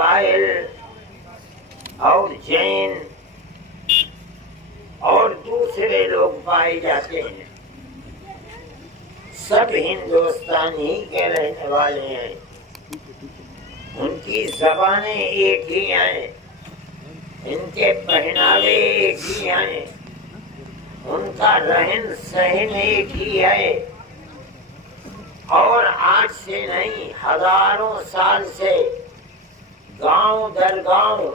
قبائل اور جین اور دوسرے لوگ پائے جاتے ہیں، سب ہندوستان ہی کے رہنے والے ہیں، ان کی زبانیں ایک ہی ہیں، ان کے پہناوے ایک ہی ہیں، ان کا رہن سہن ایک ہی ہے، اور آج سے نہیں ہزاروں سال سے گاؤں در گاؤں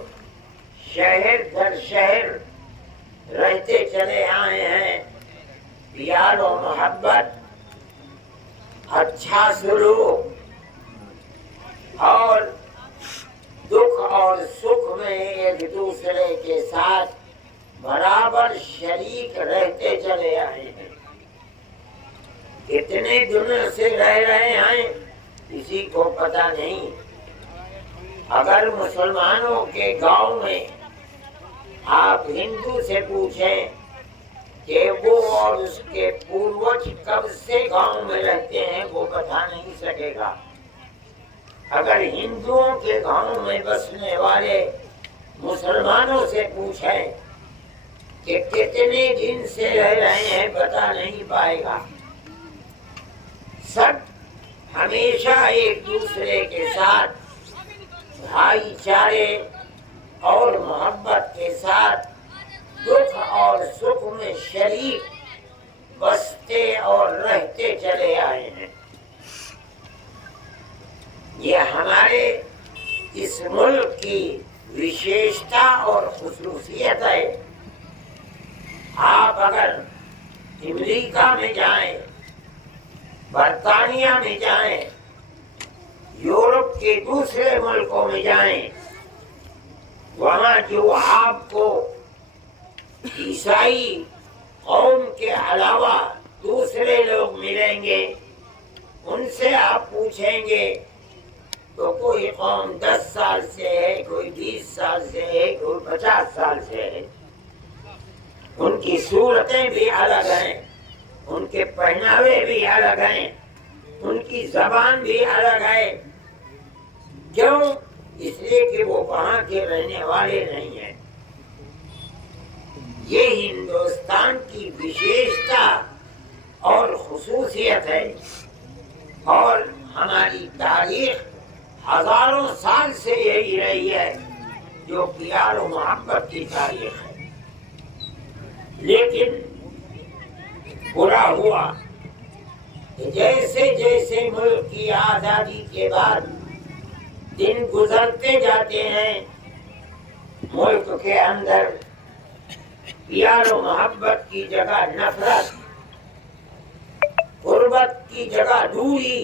شہر در شہر رہتے چلے آئے ہیں۔ پیار و محبت، اچھا سلوک اور دکھ اور سکھ میں ایک دوسرے کے ساتھ برابر شریک رہتے چلے آئے ہیں۔ کتنے دنوں سے رہ رہے ہیں کسی کو پتہ نہیں۔ اگر مسلمانوں کے گاؤں میں آپ ہندو سے پوچھیں کہ وہ اور اس کے پوروج کب سے گاؤں میں رہتے ہیں، وہ بتا نہیں سکے گا۔ اگر ہندوؤں کے گاؤں میں بسنے والے مسلمانوں سے پوچھیں کہ کتنے دن سے رہ رہے ہیں، بتا نہیں پائے گا۔ سب ہمیشہ ایک دوسرے کے ساتھ بھائی چارے اور محبت کے ساتھ دکھ اور سکھ میں شریک بستے اور رہتے چلے آئے ہیں۔ یہ ہمارے اس ملک کی وشیشتا اور خصوصیت ہے۔ آپ اگر امریکہ میں جائیں، برطانیہ میں جائیں، یورپ کے دوسرے ملکوں میں جائیں، وہاں جو آپ کو عیسائی قوم کے علاوہ دوسرے لوگ ملیں گے، ان سے آپ پوچھیں گے تو کوئی قوم 10 سال سے ہے، کوئی 20 سال سے ہے، کوئی 50 سال سے ہے۔ ان کی صورتیں بھی الگ ہیں، ان کے پہناوے بھی الگ ہیں، ان کی زبان بھی الگ ہے۔ کیوں؟ اس لیے کہ وہ وہاں کے رہنے والے نہیں ہیں۔ یہ ہندوستان کی وشیشتا اور خصوصیت ہے، اور ہماری تاریخ ہزاروں سال سے یہی رہی ہے، جو پیار و محبت کی تاریخ ہے۔ لیکن برا ہوا کہ جیسے جیسے ملک کی آزادی کے بعد دن گزرتے جاتے ہیں، ملک کے اندر پیار و محبت کی جگہ نفرت، غربت کی جگہ دوری،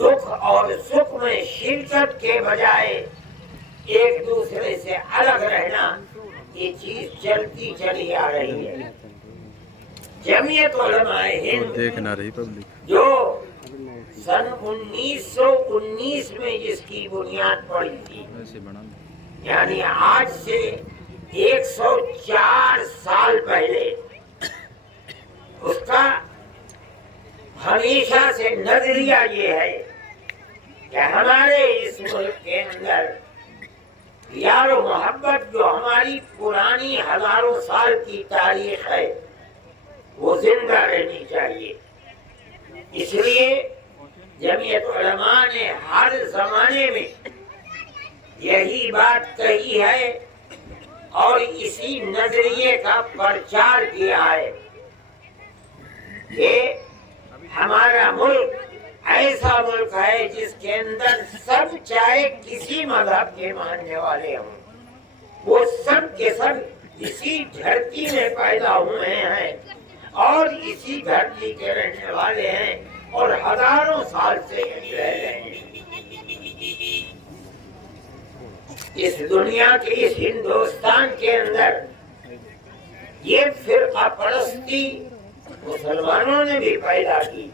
دکھ اور سکھ میں شرکت کے بجائے ایک دوسرے سے الگ رہنا، یہ چیز چلتی چلی آ رہی ہے۔ جمعیت علماء ہند جو سن 1919 میں جس کی بنیاد پڑی تھی، یعنی آج سے 104 سال پہلے، اس کا ہمیشہ سے نظریہ یہ ہے کہ ہمارے اس ملک کے اندر پیار و محبت جو ہماری پرانی ہزاروں سال کی تاریخ ہے، وہ زندہ رہنی چاہیے۔ اس لیے جمعیت علماء نے ہر زمانے میں یہی بات کہی ہے اور اسی نظریے کا پرچار کیا ہے کہ ہمارا ملک ایسا ملک ہے جس کے اندر سب چاہے کسی مذہب کے ماننے والے ہوں، وہ سب کے سب اسی دھرتی میں پیدا ہوئے ہیں اور اسی دھرتی کے رہنے والے ہیں اور ہزاروں سال سے یہیں رہ رہے ہیں۔ اس دنیا کے اس ہندوستان کے اندر یہ فرقہ پرستی مسلمانوں نے بھی پیدا کی۔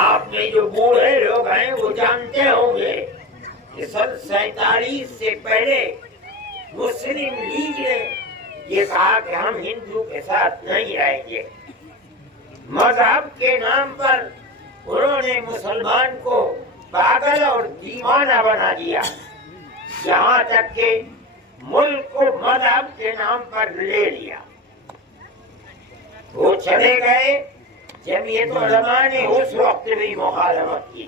آپ میں جو بوڑھے لوگ ہیں وہ جانتے ہوں گے کہ سن 47 سے پہلے مسلم لیگ نے یہ کہا کہ ہم ہندو کے ساتھ نہیں رہیں گے۔ مذہب کے نام پر انہوں نے مسلمان کو پاگل اور دیوانہ بنا دیا، یہاں تک کہ ملک کو مذہب کے نام پر لے لیا۔ وہ چلے گئے، جمعیت علماء نے اس وقت بھی مخالفت کی،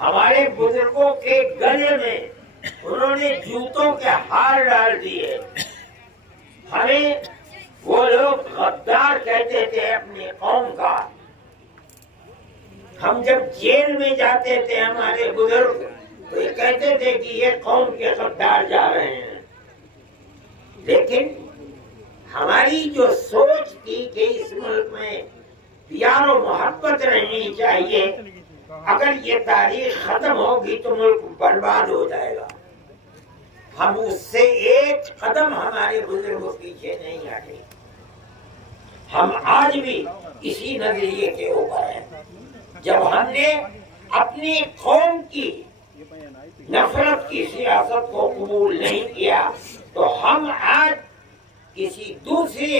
ہمارے بزرگوں کے گلے میں انہوں نے جوتوں کے ہار ڈال دیے، ہمیں وہ لوگ غدار کہتے تھے اپنی قوم کا۔ ہم جب جیل میں جاتے تھے ہمارے بزرگ تو یہ کہتے تھے کہ یہ قوم کے غدار جا رہے ہیں، لیکن ہماری جو سوچ تھی کہ اس ملک میں پیار و محبت رہنی چاہیے، اگر یہ تاریخ ختم ہوگی تو ملک برباد ہو جائے گا، ہم اس سے ایک قدم ہمارے بزرگوں پیچھے نہیں ہٹے۔ ہم آج بھی اسی نظریے کے اوپر ہیں۔ جب ہم نے اپنی قوم کی نفرت کی سیاست کو قبول نہیں کیا تو ہم آج کسی دوسرے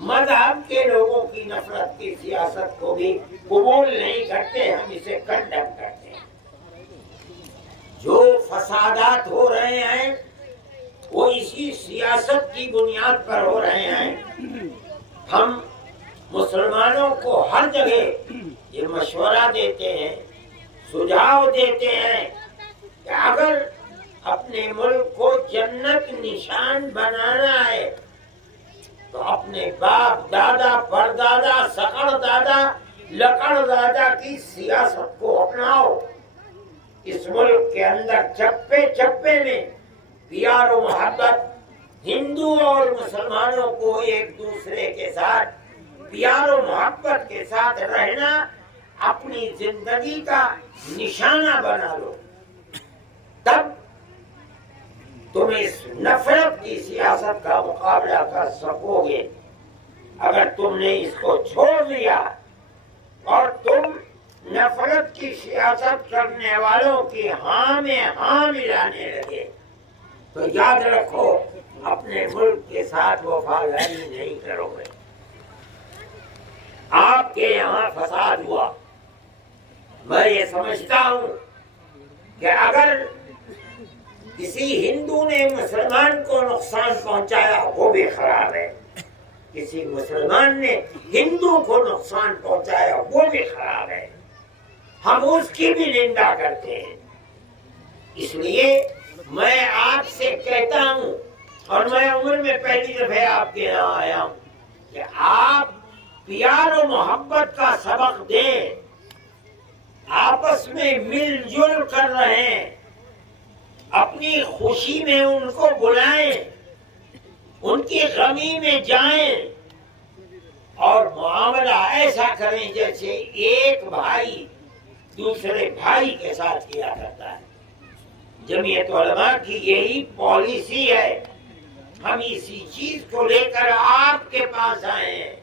مذہب کے لوگوں کی نفرت کی سیاست کو بھی قبول نہیں کرتے، ہم اسے کنڈم کرتے ہیں۔ جو فسادات ہو رہے ہیں وہ اسی سیاست کی بنیاد پر ہو رہے ہیں۔ ہم مسلمانوں کو ہر جگہ یہ مشورہ دیتے ہیں، سجھاؤ دیتے ہیں کہ اگر اپنے ملک کو جنت نشان بنانا ہے تو اپنے باپ دادا پردادا سکڑ دادا لکڑ دادا کی سیاست کو اپناؤ۔ اس ملک کے اندر چپے چپے میں پیار و محبت، ہندو اور مسلمانوں کو ایک دوسرے کے ساتھ پیار و محبت کے ساتھ رہنا اپنی زندگی کا نشانہ بنا لو، تب تم اس نفرت کی سیاست کا مقابلہ کر سکو گے۔ اگر تم نے اس کو چھوڑ دیا اور تم نفرت کی سیاست کرنے والوں کی ہاں میں ہاں ملانے لگے تو یاد رکھو اپنے ملک کے ساتھ وفاداری نہیں کرو گے۔ آپ کے یہاں فساد ہوا، میں یہ سمجھتا ہوں کہ اگر کسی ہندو نے مسلمان کو نقصان پہنچایا وہ بھی خراب ہے، کسی مسلمان نے ہندو کو نقصان پہنچایا وہ بھی خراب ہے، ہم اس کی بھی نندا کرتے ہیں۔ اس لیے میں آپ سے کہتا ہوں، اور میں عمر میں پہلی دفعہ آپ کے یہاں آیا ہوں، کہ آپ پیار و محبت کا سبق دیں، آپس میں مل جل کر رہیں، اپنی خوشی میں ان کو بلائیں، ان کی غمی میں جائیں، اور معاملہ ایسا کریں جیسے ایک بھائی دوسرے بھائی کے ساتھ کیا کرتا ہے۔ جمعیت علماء کی یہی پالیسی ہے، ہم اسی چیز کو لے کر آپ کے پاس آئے ہیں،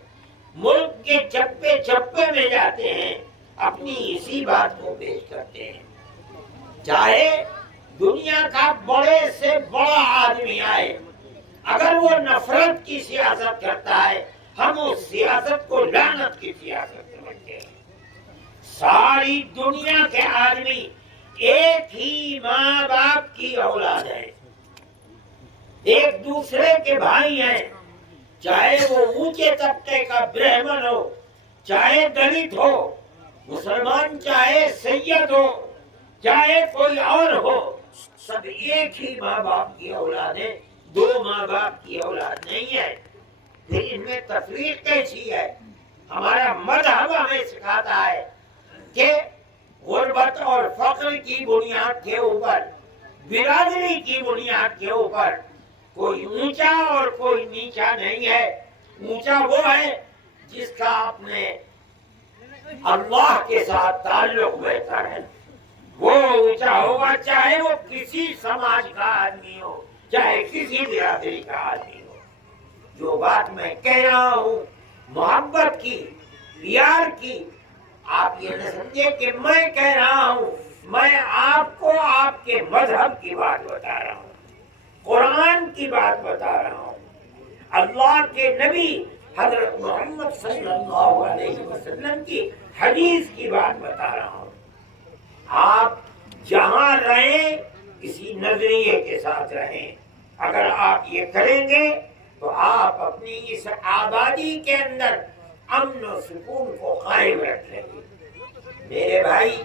ملک کے چپے چپے میں جاتے ہیں، اپنی اسی بات کو پیش کرتے ہیں۔ چاہے دنیا کا بڑے سے بڑا آدمی آئے، اگر وہ نفرت کی سیاست کرتا ہے ہم اس سیاست کو لعنت کی سیاست سمجھتے ہیں۔ ساری دنیا کے آدمی ایک ہی ماں باپ کی اولاد ہے، ایک دوسرے کے بھائی ہیں، چاہے وہ اونچے طبقے کا برہمن ہو، چاہے دلت ہو، مسلمان چاہے سید ہو، چاہے کوئی اور ہو، سب ایک ہی ماں باپ کی اولاد ہے، دو ماں باپ کی اولاد نہیں ہے۔ پھر ان میں تفریق کیسی ہے؟ ہمارا مذہب ہمیں سکھاتا ہے کہ غربت اور فقر کی بنیاد کے اوپر، برادری کی بنیاد کے اوپر کوئی اونچا اور کوئی نیچا نہیں ہے۔ اونچا وہ ہے جس کا اپنے اللہ کے ساتھ تعلق بہتر ہے، وہ اونچا ہوگا، چاہے وہ کسی سماج کا آدمی ہو، چاہے کسی برادری کا آدمی ہو۔ جو بات میں کہہ رہا ہوں محبت کی، پیار کی، آپ یہ نہ سمجھے کہ میں کہہ رہا ہوں، میں آپ کو آپ کے مذہب کی بات بتا رہا ہوں، قرآن کی بات بتا رہا ہوں، اللہ کے نبی حضرت محمد صلی اللہ علیہ وسلم کی حدیث کی بات بتا رہا ہوں۔ آپ جہاں رہیں اسی نظریے کے ساتھ رہیں. اگر آپ یہ کریں گے تو آپ اپنی اس آبادی کے اندر امن و سکون کو قائم رکھیں گے. میرے بھائی،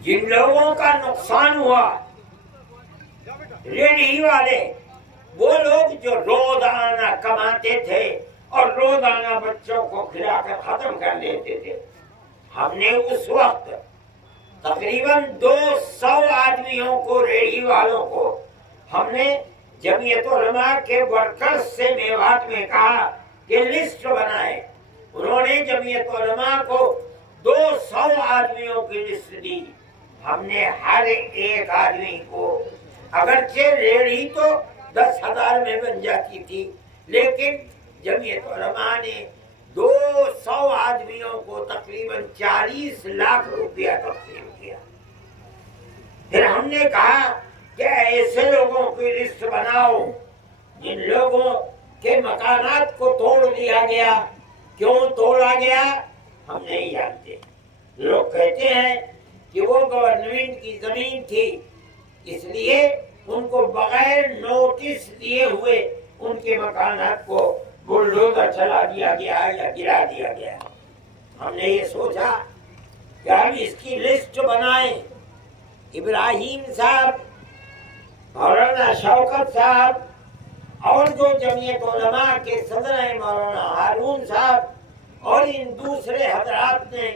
جن لوگوں کا نقصان ہوا، ریڑھی والے، وہ لوگ جو روزانہ کماتے تھے اور روزانہ بچوں کو کھلا کر ختم کر دیتے تھے، ہم نے اس وقت تقریباً 200 آدمیوں کو، ریڑھی والوں کو، ہم نے جمعیت علماء کے ورکرز سے میوات میں کہا کہ لسٹ بنائے. انہوں نے جمعیت علماء کو 200 آدمیوں کی لسٹ دی. ہم نے ہر ایک آدمی کو، اگرچہ ریڑھی تو 10,000 میں بن جاتی تھی، لیکن جمعیت علماء نے 200 آدمیوں کو تقریباً 40 لاکھ روپیہ تقسیم کیا. پھر ہم نے کہا کہ ایسے لوگوں کی لسٹ بناؤ جن لوگوں کے مکانات کو توڑ دیا گیا. کیوں توڑا گیا ہم نہیں جانتے. لوگ کہتے ہیں کہ وہ گورنمنٹ کی زمین تھی، اس لیے ان کو بغیر نوٹس دیے ہوئے ان کے مکانات کو بلڈوزر چلا دیا گیا یا گرا دیا گیا. ہم نے یہ سوچا کہ ہم اس کی لسٹ بنائیں. ابراہیم صاحب، مولانا شوکت صاحب اور جو جمعیت علماء کے صدر ہیں مولانا ہارون صاحب اور ان دوسرے حضرات نے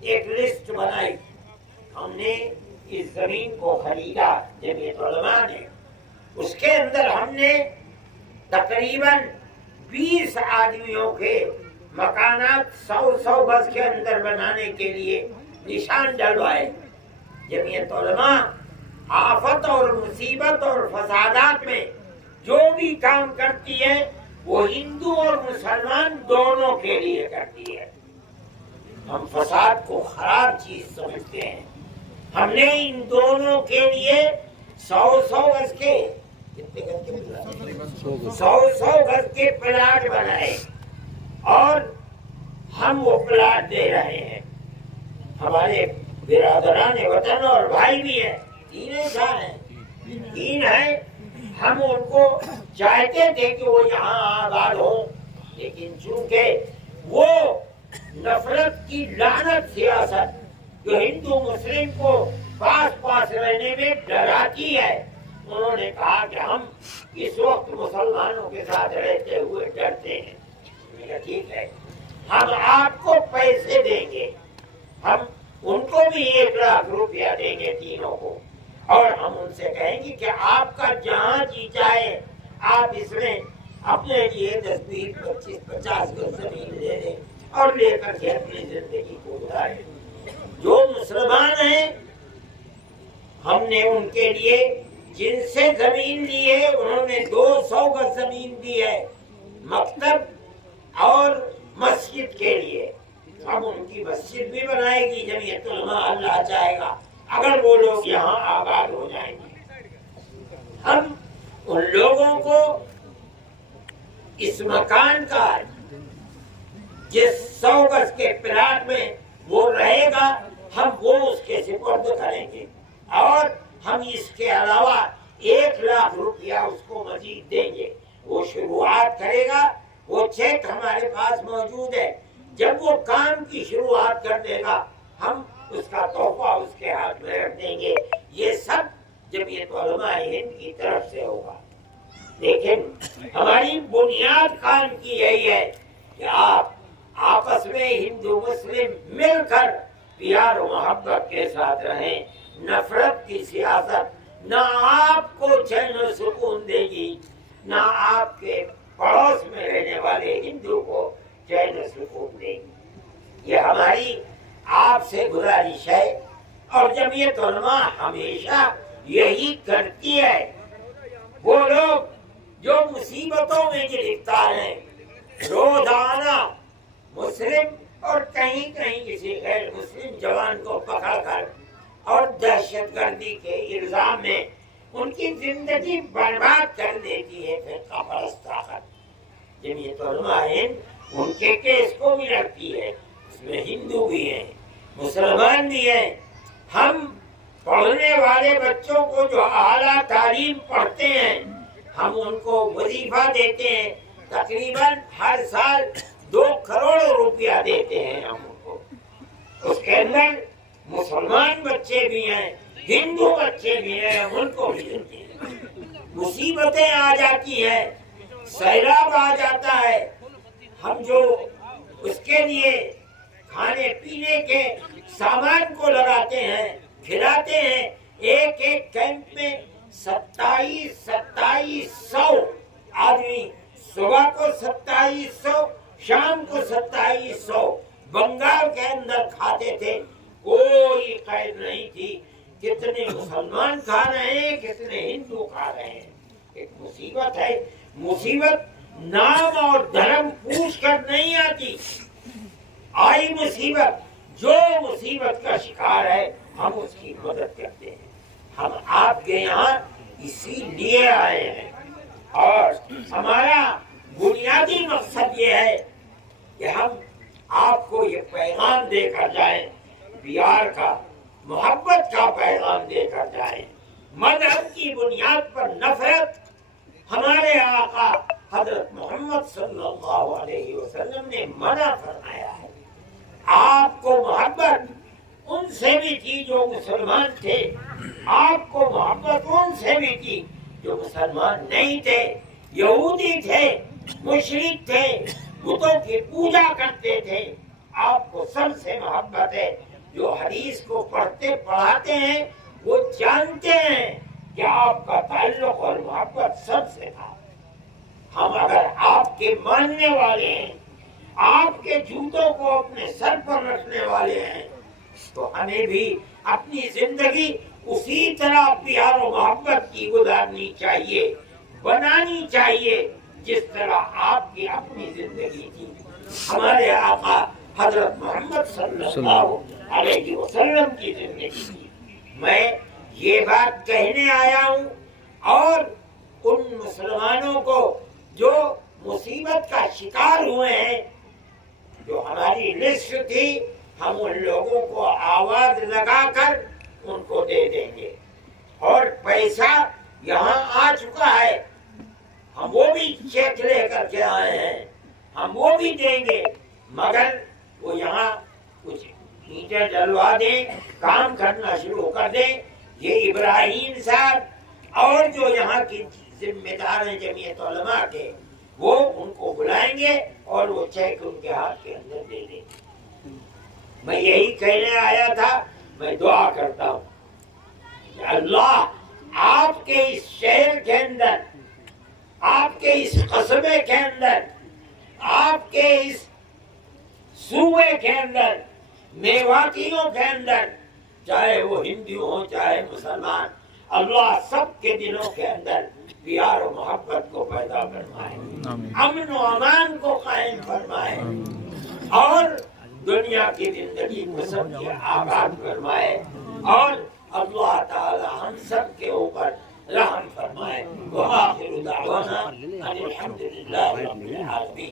ایک لسٹ بنائی. ہم نے اس زمین کو خریدا، جمعیت علماء نے. اس کے اندر ہم نے تقریباً 20 آدمیوں کے مکانات 100 گز کے اندر بنانے کے لیے نشان ڈلوائے. جمعیت علماء آفت اور مصیبت اور فسادات میں جو بھی کام کرتی ہے وہ ہندو اور مسلمان دونوں کے لیے کرتی ہے. ہم فساد کو خراب چیز سمجھتے ہیں. ہم نے ان دونوں کے لیے 100 گز کے 100 گز کے پلاٹ بنائے اور ہم وہ پلاٹ دے رہے ہیں. ہمارے برادران وطن اور بھائی بھی ہیں، 3 انسان ہیں، 3 ہیں. ہم ان کو چاہتے تھے کہ وہ یہاں آباد ہوں، لیکن چونکہ وہ نفرت کی لعنت سیاست جو ہندو مسلم کو پاس رہنے میں ڈراتی ہے، انہوں نے کہا کہ ہم اس وقت مسلمانوں کے ساتھ رہتے ہوئے ڈرتے ہیں. ٹھیک ہے، ہم آپ کو پیسے دیں گے، ہم ان کو بھی 1 لاکھ روپیہ دیں گے تینوں کو، اور ہم ان سے کہیں گے کہ آپ کا جہاں جی چاہے آپ اس میں اپنے لیے 10 20 25 50 گز زمین لے لیں اور لے کر کے اپنی زندگی کو گزاریں. جو مسلمان ہیں ہم نے ان کے لیے جن سے زمین لی ہے انہوں نے 200 گز زمین دی ہے مکتب اور مسجد کے لیے. اب ان کی مسجد بھی بنائے گی جمعیت علماء، اللہ چاہے گا، اگر وہ لوگ یہاں آباد ہو جائیں گے. ہم ان لوگوں کو اس مکان کا جس 100 گز کے پلاٹ میں وہ رہے گا ہم وہ اس کے سپرد کریں گے، اور ہم اس کے علاوہ 1 لاکھ روپیہ اس کو مزید دیں گے. وہ شروعات کرے گا، وہ چیک ہمارے پاس موجود ہے. جب وہ کام کی شروعات کر دے گا ہم اس کا تحفہ اس کے ہاتھ میں رکھ دیں گے. یہ سب جمعیت علماء ہند کی طرف سے ہوگا. لیکن ہماری بنیاد کام کی یہی ہے کہ آپ آپس میں ہندو مسلم مل کر پیار و محبت کے ساتھ رہیں. نفرت کی سیاست نہ آپ کو چین و سکون دے گی، نہ آپ کے پڑوس میں رہنے والے ہندو کو چین و سکون دے گی. یہ ہماری آپ سے گزارش ہے، اور جمعیت علماء ہمیشہ یہی کرتی ہے. وہ لوگ جو مصیبتوں میں گرفتار ہیں، روزانہ مسلم اور کہیں کسی غیر مسلم جوان کو پکڑ کر اور دہشت گردی کے الزام میں ان کی زندگی برباد کر دیتی ہے فرقہ پرست طاقت. جمعیت علماء ہند ان کے کیس کو بھی رکھتی ہے، اس میں ہندو بھی ہیں، مسلمان بھی ہیں. ہم پڑھنے والے بچوں کو جو اعلیٰ تعلیم پڑھتے ہیں ہم ان کو وظیفہ دیتے ہیں، تقریباً ہر سال 2 کروڑ روپیہ دیتے ہیں ہم ان کو۔ اس کے اندر مسلمان بچے بھی ہیں، ہندو بچے بھی ہیں، ہم ان کو بھی دیتے ہیں۔ مصیبتیں آ جاتی ہیں، سیلاب آ جاتا ہے، ہم جو اس کے لیے کھانے پینے کے سامان کو لگاتے ہیں، کھلاتے ہیں، ایک کیمپ میں 2700 آدمی، صبح کو 2700، شام کو 2700 بنگال کے اندر کھاتے تھے، کوئی قید نہیں تھی کتنے مسلمان کھا رہے ہیں کتنے ہندو کھا رہے ہیں۔ ایک مصیبت ہے، مصیبت نام اور دھرم پوچھ کر نہیں آتی، آئی مصیبت، جو مصیبت کا شکار ہے ہم اس کی مدد کرتے ہیں۔ ہم آپ کے یہاں اسی لیے آئے ہیں اور ہمارا بنیادی مقصد یہ ہے کہ ہم آپ کو یہ پیغام دے کر جائیں، پیار کا، محبت کا پیغام دے کر جائیں۔ مذہب کی بنیاد پر نفرت ہمارے آقا حضرت محمد صلی اللہ علیہ وسلم نے منع فرمایا ہے۔ آپ کو محبت ان سے بھی تھی جو مسلمان تھے، آپ کو محبت ان سے بھی تھی جو مسلمان نہیں تھے، یہودی تھے، مشرک تھے، بتوں کی پوجا کرتے تھے۔ آپ کو سب سے محبت ہے، جو حدیث کو پڑھتے پڑھاتے ہیں وہ جانتے ہیں کہ آپ کا تعلق اور محبت سب سے تھا۔ ہم اگر آپ کے ماننے والے ہیں، آپ کے جوتوں کو اپنے سر پر رکھنے والے ہیں، تو ہمیں بھی اپنی زندگی اسی طرح پیار و محبت کی گزارنی چاہیے، بنانی چاہیے جس طرح آپ کی اپنی زندگی تھی۔ ہمارے آقا حضرت محمد صلی اللہ علیہ وسلم کی زندگی تھی۔ میں یہ بات کہنے آیا ہوں اور ان مسلمانوں کو جو مصیبت کا شکار ہوئے ہیں، جو ہماری لسٹ تھی، ہم ان لوگوں کو آواز لگا کر ان کو دے دیں گے، اور پیسہ یہاں آ چکا ہے، ہم وہ بھی چیک لے کر کے آئے ہیں، ہم وہ بھی دیں گے، مگر وہ یہاں کچھ اینٹیں ڈلوا دیں، کام کرنا شروع کر دیں۔ یہ ابراہیم صاحب اور جو یہاں کی ذمہ دار ہیں جمعیت علماء کے، وہ ان کو بلائیں گے اور وہ چیک ان کے ہاتھ کے اندر دے دیں گے۔ میں یہی کہنے آیا تھا، میں دعا کرتا ہوں کہ اللہ آپ کے اس شہر کے اندر، آپ کے اس قصبے کے اندر، آپ کے اس صوبے کے اندر، میواتیوں کے اندر، چاہے وہ ہندو ہوں چاہے مسلمان، اللہ سب کے دلوں کے اندر پیار و محبت کو پیدا فرمائے، امن و امان کو قائم فرمائے، اور دنیا کی زندگی کو سب کے آباد فرمائے، اور اللہ تعالی ہم سب کے اوپر رحم فرمائے۔ وآخر دعوانا ان الحمد للہ رب العالمین۔